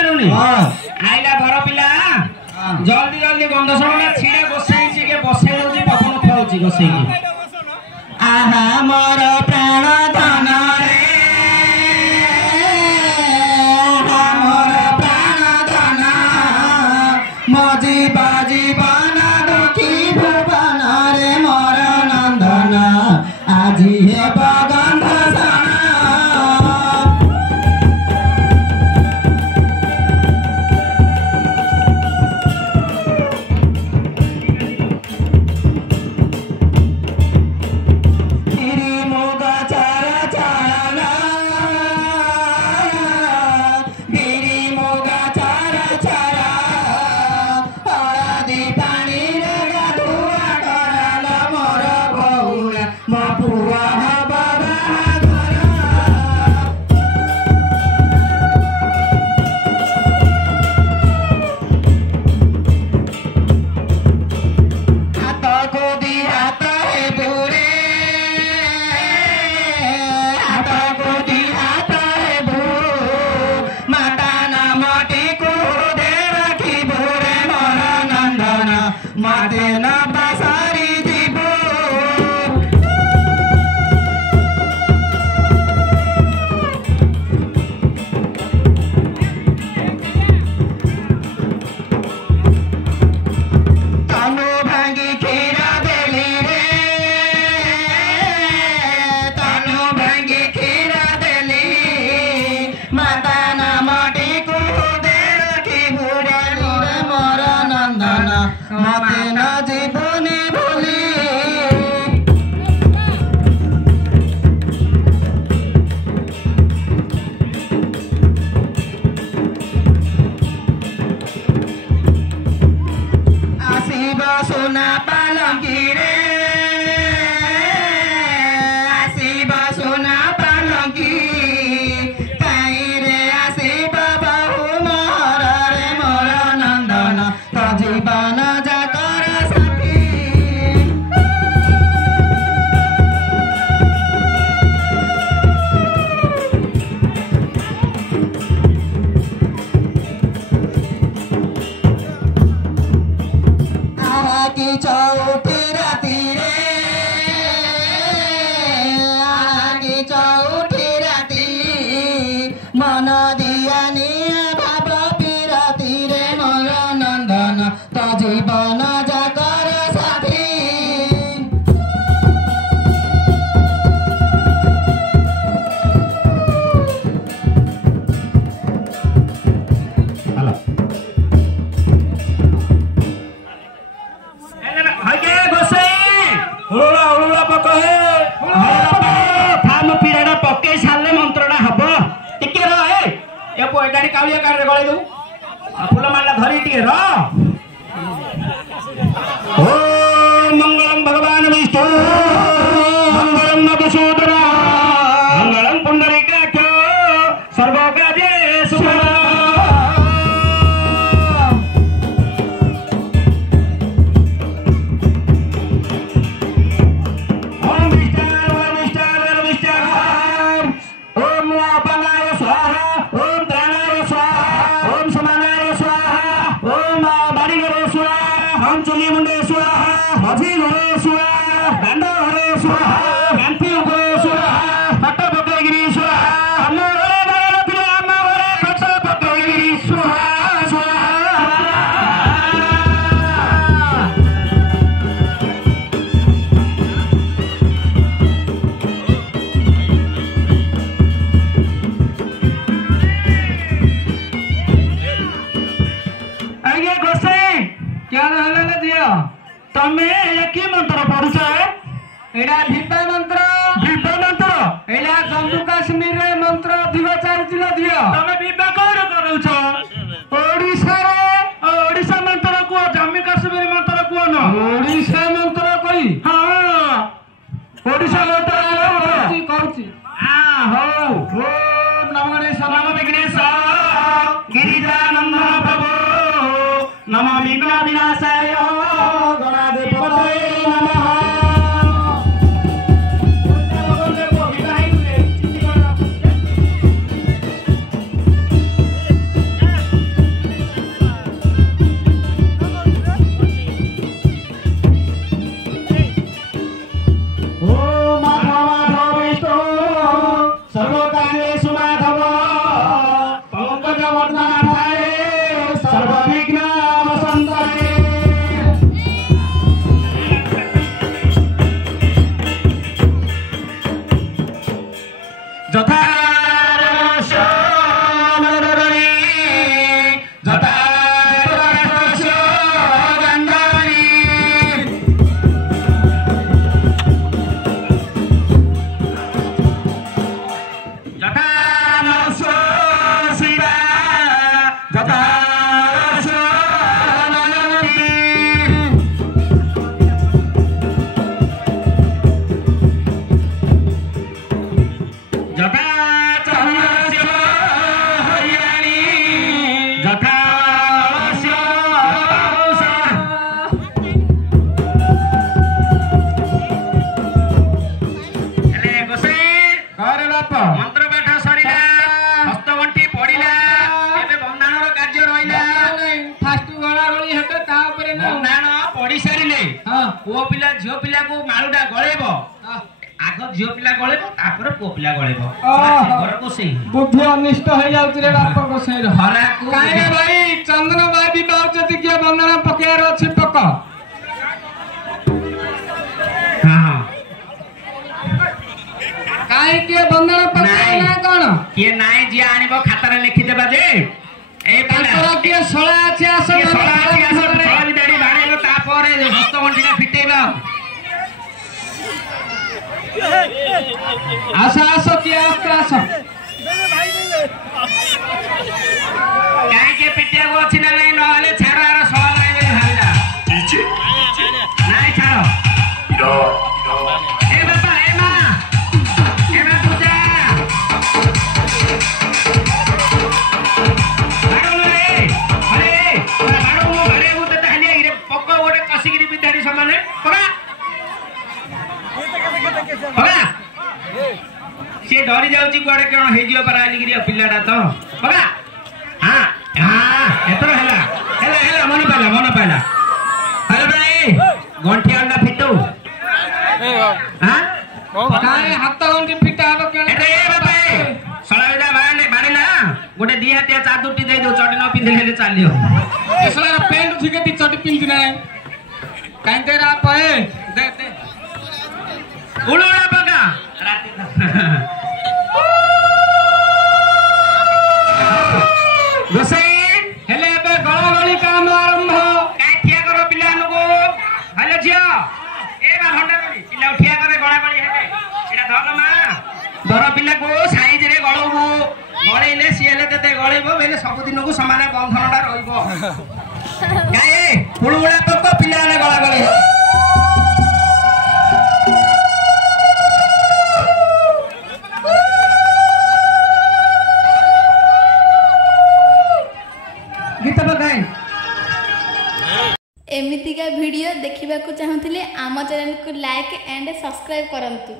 आइला घर पिला जल्दी जल्दी गंध सड़ा छिड़ा बसई के बसई होची पवन खाउची बसई आहा मोर प्राण धन रे मोर प्राण धन मजी बाजी बना दुखी भुवन रे मोर नंदन आजी हे बगंध विभा मंत्र एला जम्मू काश्मीर रे मंत्र दिवा चालुचिल दियो तमे विभा कोड करूछ ओडिसा मंत्र को जम्मू काश्मीर मंत्र को न ओडिसा मंत्र कई हां ओडिसा मंत्र कहूची हो ओम नमो गणेशाय विघ्नेश गिरिजानंद प्रभु नमो विघ्न विनाशाय गणाधिपतये नमः पुओ पिला झियो पिला को मालुडा गळेबो आग झियो पिला गळेबो तापर पुओ पिला गळेबो घर को सही बुद्धि अनिष्ट हो जाउती रे बाप को सही हरा को काहे भाई चंदन बाबी बाउचती के बंदना पकेर अछि पक हां काहे के बंदना पकेर ना कोन के नाय जे आनिबो खाता रे लिखि देबा जे ए तापर के सळा अछि आसो सळा अछि आसो सळा बिदाडी बाणेलो तापर हस्त गंठीटा फिटेबा आशा आसो के आसो काहे के पिटिया को अछि ना नै नहले छाड़ो आरो सळा नै बे भाईला पीछे नाय छाड़ो ए बाबा ए मा तू जा से डरी जाउची कुआडे कोन हे जियो पर आली गिरी पिल्लाडा तो बगा हां हां एतरो हेला मन पाला हेलो भाई गंठी अंडा फिटो हां काहे हाथ गंठी फिटाबो के अरे ए बाबा सळाइदा बाणेला गोटे दी हातिया चादुटी दे दो चटी न पिंधले चालियो इसला पेंट ठीक ती चटी पिंधि ना काहे तेरा पे दे उलुड़ा बगा राती गोसाई हेले बे गळगळी काम आरंभ काठिया करो पिला नको हेलो जियो ए बा हंडा गली पिला उठिया करे गळागळी हेले एटा धर मा धर पिला को साइज रे गळबो गळेले सिएले तते गळेबो बेले सब दिन को समान बंधनटा रहइबो गाए उलुड़ा पको पिला रे गळागळी एमितिका वीडियो देखिबा को चाहूतिले आम चैनल को लाइक एंड सब्सक्राइब करंतु।